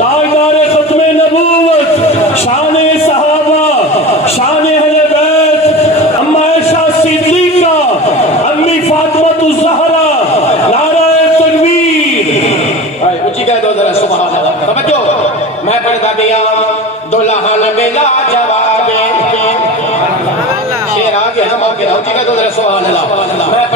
ताजदार खत्मे नबूवत, शाने सहाबा, शाने अहले बैत, अम्मा आयशा सिद्दीका, अम्मी फातिमा ज़हरा, नाराए तकबीर। ऊंची कह दो जरा सुभान अल्लाह। समझो मैं पढ़ता गया दुल्हन बेला जवाब शेर आ गया हम आ गया। ऊंची कह दो जरा सुभान अल्लाह। मैं